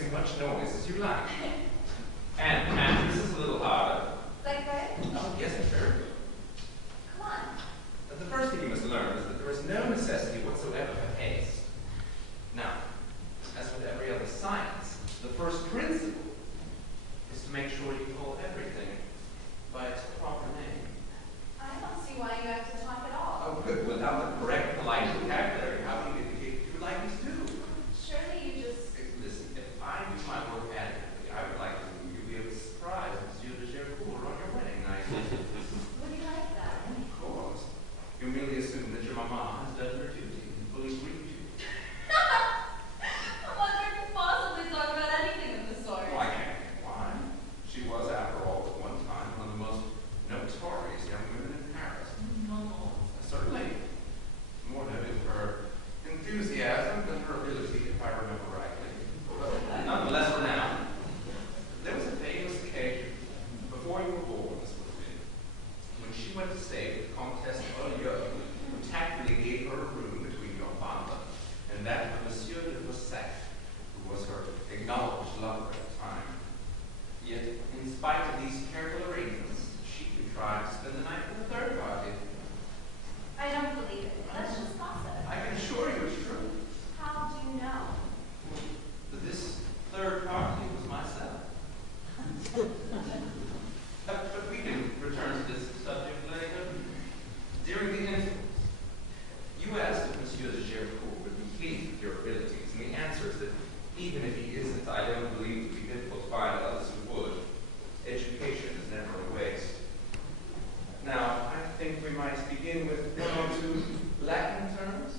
as much noise as you like. And this is a little harder. Like that? Oh, yes, it's very good. Come on. But the first thing you must learn is that there is no necessity whatsoever for haste. Now, as with every other science, the first principle is to make sure you call everything by its proper name. I don't see why you have to talk at all. Oh, good. Without the correct polite vocabulary, how do you indicate what you would like me to do? Surely you just... Listen, if I do my work adequately, I would like you to be able to surprise Monsieur de Gercourt on your wedding night. Would you like that? Of course. You merely assume that your mama has done her duty and fully agreed to you. I wonder if you possibly talk about anything of the sort. Well, I can't think why. She was, after all, at one time, one of the most notorious young women in Paris. No. Certainly. More noted for her enthusiasm than her ability, if I remember rightly. But nonetheless renowned. There was a famous occasion, before you were born, this would have been, when she went to stay with Comtesse Oliot, who tactfully gave her a room between your father and that of Monsieur de Fossac, who was her acknowledged lover at the time. Yet, in spite of these careful arrangements, she contrived to spend the night with a third party. I don't believe it. That's just gossip. I can assure you it's true. How do you know? That this third party was myself. But we can return to this subject later. During the intervals, you asked if Monsieur de Gercourt would be pleased with your abilities, and the answer is that even if he isn't, I don't believe it would be difficult to find others who would. Education is never a waste. Now, I think we might begin with one or two Latin terms.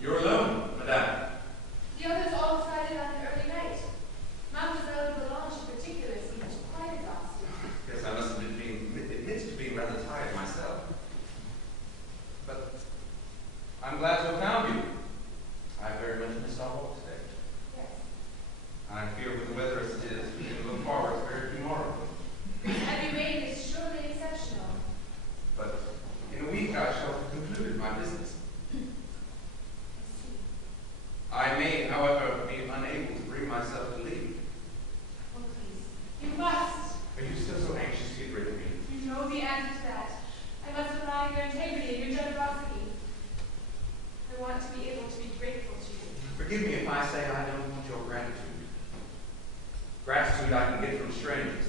You're alone, madame. The others all decided on an early night. Mademoiselle Blanche in particular seemed quite exhausted. Yes, I must admit to being rather tired myself. But I'm glad to have found you. I very much missed our walk today. Yes. I fear with the weather as it is, we can look forward to very few more of them. Heavy rain is surely exceptional. But in a week I shall have concluded my business. I may, however, be unable to bring myself to leave. Oh, please. You must. Are you still so anxious to get rid of me? You know the answer to that. I must rely on your integrity and your generosity. I want to be able to be grateful to you. Forgive me if I say I don't want your gratitude. Gratitude I can get from strangers.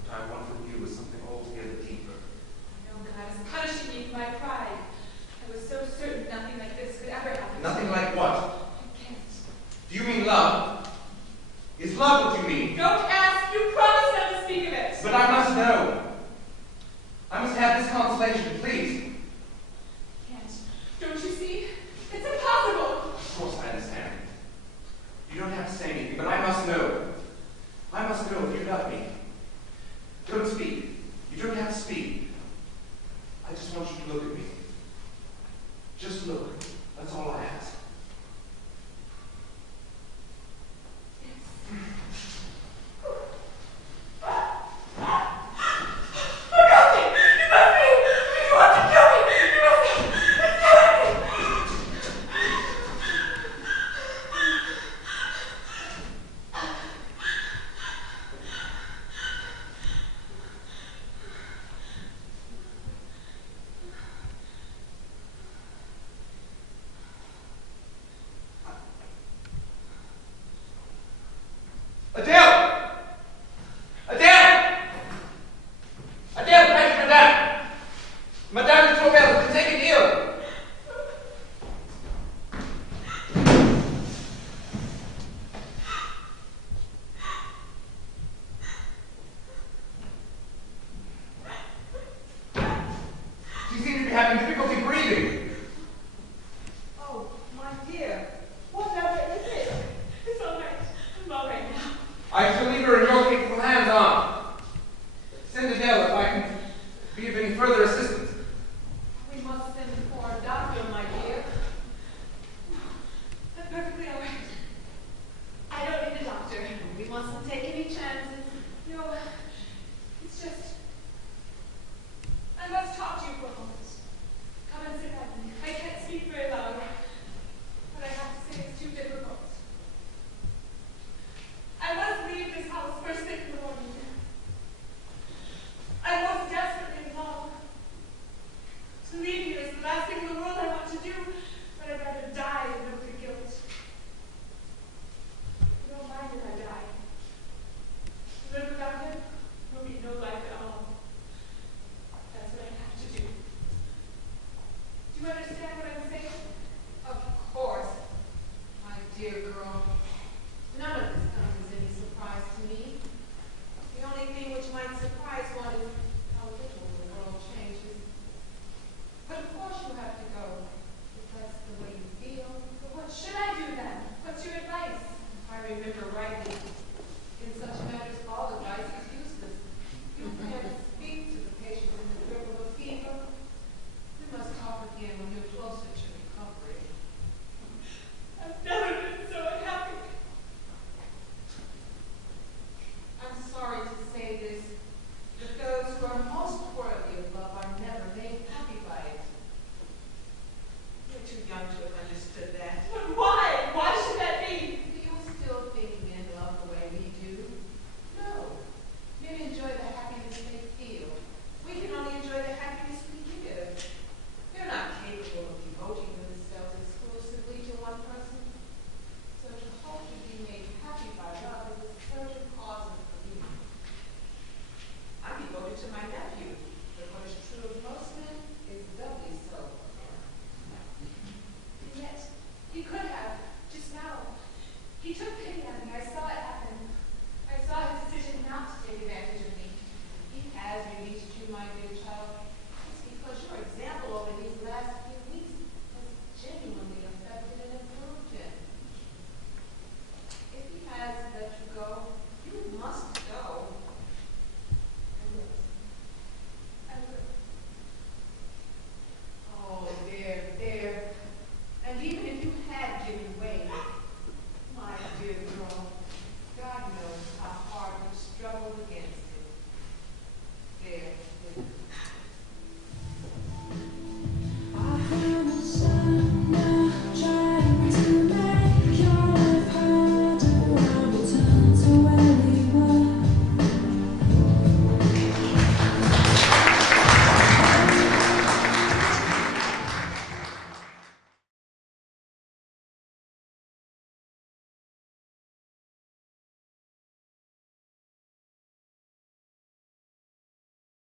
What I want from you is something altogether deeper. I know God is punishing me for my pride. I was so certain nothing like this could ever happen. Nothing like what? I can't. Do you mean love? Is love what you mean? Don't ask. You promised not to speak of it. But I must know. I must have this consolation, please. Can't. Don't you see? It's impossible. Of course I understand. You don't have to say anything, but I must know. I must know if you love me. Don't speak. You don't have to speak. I just want you to look at me. Just look. That's all I ask. Forgive me! You must be! You want to kill happen to